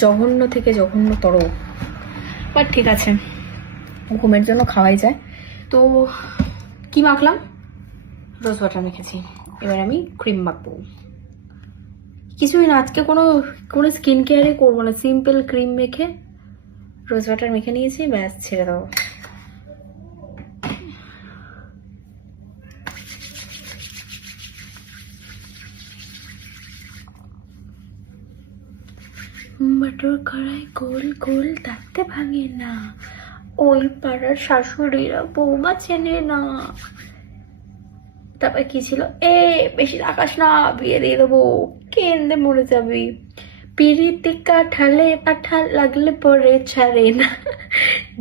জঘন্য থেকে জঘন্যতর, বাট ঠিক আছে, ঘুমের জন্য খাওয়াই যায়। তো কি মাখলাম? Rose water মেখেছি। এবার আমি ক্রিম মাখবো। কিছুই না, আজকে কোনো স্কিন কেয়ারই করবো না, সিম্পল ক্রিম মেখে রোজ ওয়াটার মেখে নিয়েছি, ব্যাস ছেড়ে দেবো। বাটার কড়াই গোল গোল তাতে ভাঙে না, ওই পাড়ার শাশুড়িরা বৌমা চেনে না। তারপরে কি ছিল, বেশি রাখাস না, বিয়ে দিয়ে দেবো, কেন্দে মরে যাবি, পিড়িতে কাঠালে পাঠা লাগলে পরে ছাড়ে না,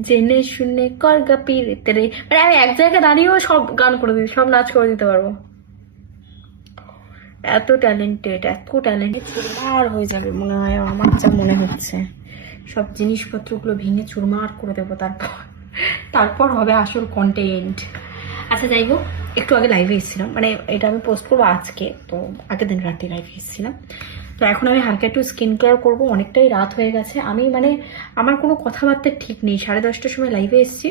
জেনে শুনে করগা পিড়িতে রে। মানে আমি এক জায়গায় দাঁড়িয়েও সব গান করে দিই, সব নাচ করে দিতে পারবো, এত ট্যালেন্টেড, চুরমার হয়ে যাবে মনে হয় আমার, যা মনে হচ্ছে। সব জিনিসপত্রগুলো ভেঙে চুরমার করে দেবো, তারপর হবে আসল কন্টেন্ট। আচ্ছা যাই হোক, একটু আগে লাইভে এসেছিলাম, মানে এটা আমি পোস্ট করবো আজকে, তো আগের দিন রাতে লাইভে এসেছিলাম। তো এখন আমি হালকা একটু স্কিন কেয়ার করবো, অনেকটাই রাত হয়ে গেছে। আমি মানে আমার কোনো কথাবার্তা ঠিক নেই, 10:30টার সময় লাইভে এসেছি,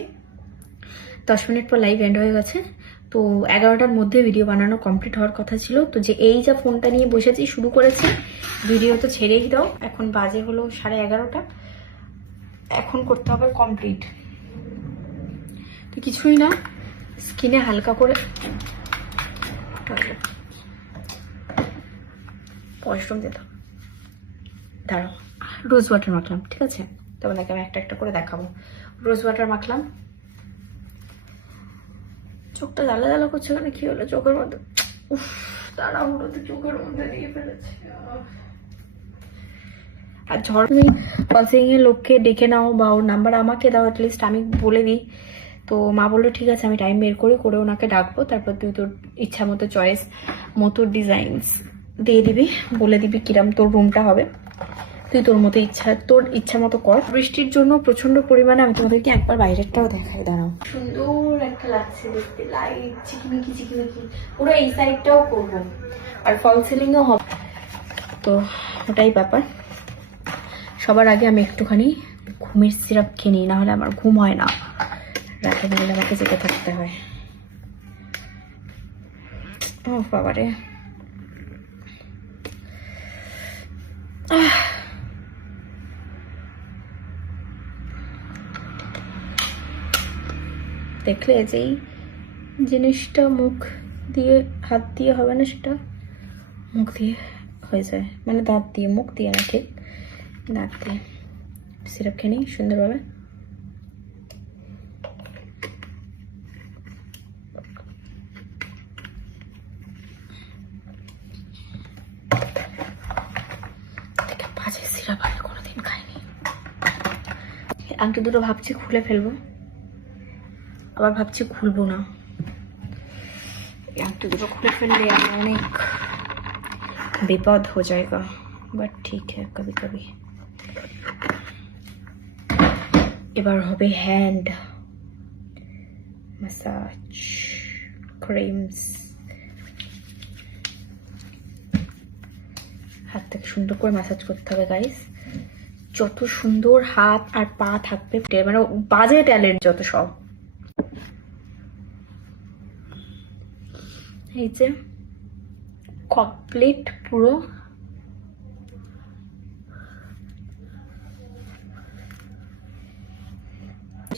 10 মিনিট পর লাইভ এন্ড হয়ে গেছে। তো 11টার মধ্যে ভিডিও বানানো কমপ্লিট হওয়ার কথা ছিল। তো যে এই যা ফোনটা নিয়ে বসেছি, শুরু করেছি, ভিডিও তো ছেড়েই দাও। এখন বাজে হলো 11:30, এখন করতে হবে কমপ্লিট। তো কিছুই না, স্কিনে হালকা করে পরিশ্রম দিতাম। দাঁড়াও, রোজ ওয়াটার মাখলাম, ঠিক আছে? তোমাদেরকে আমি একটা একটা করে দেখাবো। রোজ ওয়াটার মাখলাম, চোখটা জ্বালা জ্বালা করছে, মানে কি হলো চোখের মধ্যে? উফ, তাড়াহুড়োতে চোখের মধ্যে দিয়ে ফেলেছে। আর ঝড়, তুমি কলসিং এর লোককে ডেকে নাও বা ওর নাম্বার আমাকে দাও, অ্যাটলিস্ট আমি বলে দিই। তো মা বললো ঠিক আছে, আমি টাইম বের করে ওনাকে ডাকবো, তারপর তুই তোর ইচ্ছা মতো চয়েস মতো ডিজাইনস দিয়ে দিবি, বলে দিবি কিরাম তোর রুমটা হবে, তুই তোর ইচ্ছা মতো কর। বৃষ্টির জন্য প্রচন্ড পরিমাণে, আমি তোমাদেরকে একবার বাইরেরটাও দেখাই, দাঁড়াও, সুন্দর একটা লাগছে দেখতে, লাইট চিকিমিকি চিকিমিকি, পুরো এই সাইডটাও করবো, আর ফল সিলিংও হবে। তো ওটাই ব্যাপার। সবার আগে আমি একটুখানি ঘুমের সিরাপ খেয়ে নিই, না হলে আমার ঘুম হয় না, রাতে বেলা আমাকে জেগে থাকতে হয়। ও বাবারে, দেখলে যেই জিনিসটা মুখ দিয়ে হাত দিয়ে হবে না, সেটা মুখ দিয়ে হয়ে যায়, মানে দাঁত দিয়ে, মুখ দিয়ে না, ঠিক দাঁত দিয়ে। সিরাপ খেয়ে নিই সুন্দরভাবে। বাজে সিরাপ আমি কোনোদিন খাইনি। আংটি দুটো ভাবছি খুলে ফেলবো, আবার ভাবছি খুলবো না। আংটি দুটো খুলে ফেললে আমার অনেক বিপদ हो जाएगा, বাট ঠিক है कभी कभी। এবার হবে হ্যান্ড ম্যাসাজ ক্রিমস, হাত থেকে সুন্দর করে ম্যাসাজ করতে হবে গাইস। যত সুন্দর হাত আর পা থাকবে, মানে বাজে ট্যালেন্ট যত সব। এই যে কমপ্লিট পুরো,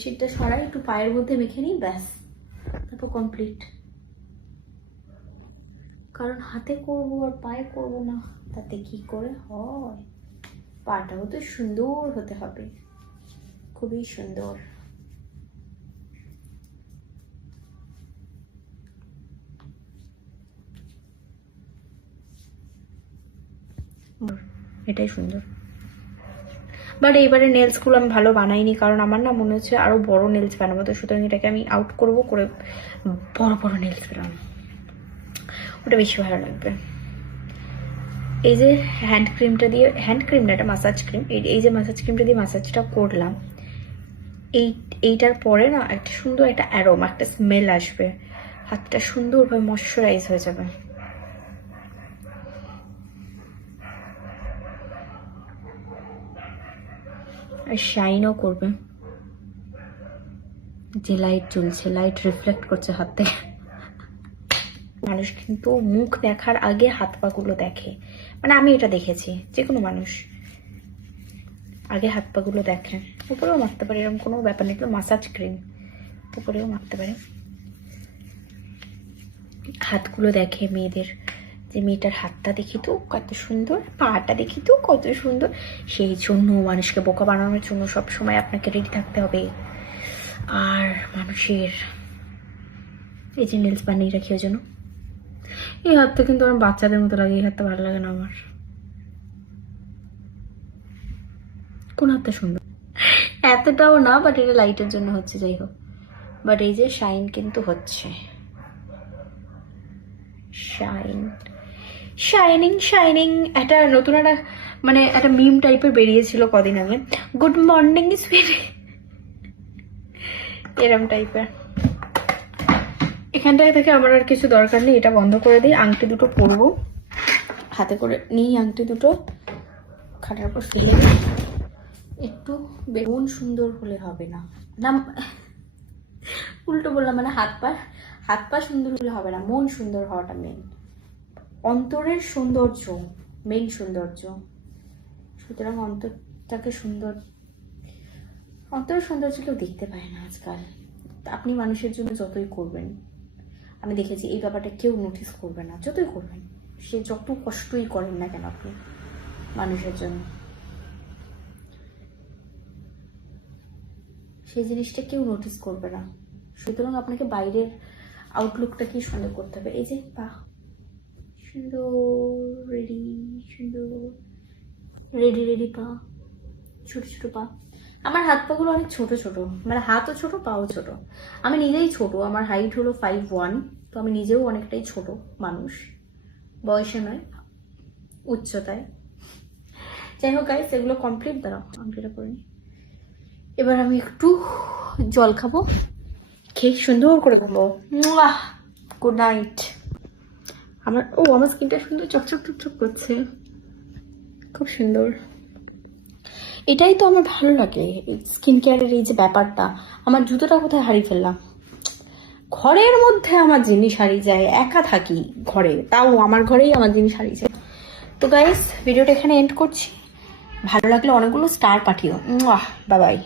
শীতটা সরাই, একটু পায়ের মধ্যে মেখে নিই, ব্যাস তারপর কমপ্লিট। কারণ হাতে করবো আর পায়ে করবো না, তাতে কি করে হয়? পাটাও তো সুন্দর হতে হবে, খুবই সুন্দর। এটাই সুন্দর। বাট এইবারে নেলসগুলো আমি ভালো বানাইনি, কারণ আমার না মনে হচ্ছে আরো বড় নেলস বানাবো, তো সুতরাং এটাকে আমি আউট করবো, করে বড় বড় নেলস বানাবো, ওটা বেশি ভালো লাগবে। এই যে হ্যান্ড ক্রিমটা দিয়ে, হ্যান্ড ক্রিম না, এটা মাসাজ ক্রিম, এই যে মাসাজ ক্রিমটা দিয়ে মাসাজটা করলাম, এইটার পরে না একটা সুন্দর একটা অ্যারোমা, একটা স্মেল আসবে, হাতটা সুন্দরভাবে ময়শ্চারাইজ হয়ে যাবে। আর শাইনও করবে। যে লাইট জ্বলছে, লাইট রিফ্লেক্ট করছে হাত থেকে। মানুষ কিন্তু মুখ দেখার আগে হাত পা গুলো দেখে, মানে আমি এটা দেখেছি, যে কোনো মানুষ আগে হাত পা গুলো দেখে। উপরেও মাখতে পারে, এরকম কোনো ব্যাপার নেই, মাসাজ ক্রিম উপরেও মাখতে পারে। হাতগুলো দেখে মেয়েদের, যে মেয়েটার হাতটা দেখি তো কত সুন্দর, পাটা দেখি তো কত সুন্দর। সেই জন্য মানুষকে বোকা বানানোর জন্য সবসময় আপনাকে রেডি থাকতে হবে। আর মানুষের এই যে নেলস বানিয়ে রাখি, ওই জন্য এই হাতটা কিন্তু আমার বাচ্চাদের মতো লাগে, এই হাতটা ভালো লাগে না আমার। কোন হাতটা সুন্দর? এতটাও না, বাট এটা লাইটের জন্য হচ্ছে, যাই হোক। বাট এই যে শাইন কিন্তু হচ্ছে, শাইন শাইনিং শাইনিং। একটা নতুন একটা মানে একটা মিম টাইপের বেরিয়েছিল কদিন আগে, গুড মর্নিং স্পিরিট, এরম টাইপের। এখানটায় থেকে আমার আর কিছু দরকার নেই, এটা বন্ধ করে দিই। আংটি দুটো পরবো, হাতে করে নিই আংটি দুটো, খাটার পর ফেলে দিই। একটু বেগুন সুন্দর হলে হবে না, না উল্টো বললাম, মানে হাত পা সুন্দর হলে হবে না, মন সুন্দর হওয়াটা মেন, অন্তরের সৌন্দর্য মেন সৌন্দর্য। সুতরাং অন্তরটাকে সুন্দর, অন্তরের সৌন্দর্য কেউ দেখতে পায় না আজকাল। আপনি মানুষের জন্য যতই করবেন, আমি দেখেছি এই ব্যাপারটা কেউ নোটিস করবে না, যতই করবেন, সে যত কষ্টই করেন না কেন আপনি মানুষের জন্য, সেই জিনিসটা কেউ নোটিস করবে না। সুতরাং আপনাকে বাইরের আউটলুকটাকেই সুন্দর করতে হবে। এই যে পা সুন্দর, রেডি, সুন্দর রেডি রেডি পা, ছোট ছোট পা। আমার হাত পাগুলো অনেক ছোট ছোট, মানে হাতও ছোট পাও ছোট। আমি নিজেই ছোট, আমার হাইট হলো 5'1", তো আমি নিজেও অনেকটাই ছোট মানুষ, বয়সে নয় উচ্চতায়। যাই হোক গাইস, এগুলো কমপ্লিট, দাঁড়াও আংটিটা করে নি। এবার আমি একটু জল খাবো, খেয়ে সুন্দর করে ঘুমবো। Good night. আমার স্কিনটা সুন্দর চকচক টকচক করছে, খুব সুন্দর। এটাই তো আমার ভালো লাগে, স্কিন কেয়ারের এই যে ব্যাপারটা। আমার জুতোটা কোথায় হারিয়ে ফেললাম, ঘরের মধ্যে আমার জিনিস হারিয়ে যায়, একা থাকি ঘরে, তাও আমার ঘরেই আমার জিনিস হারিয়ে যায়। তো গাইস, ভিডিওটা এখানে এন্ড করছি। ভালো লাগলে অনেকগুলো স্টার পাঠিও। Bye bye.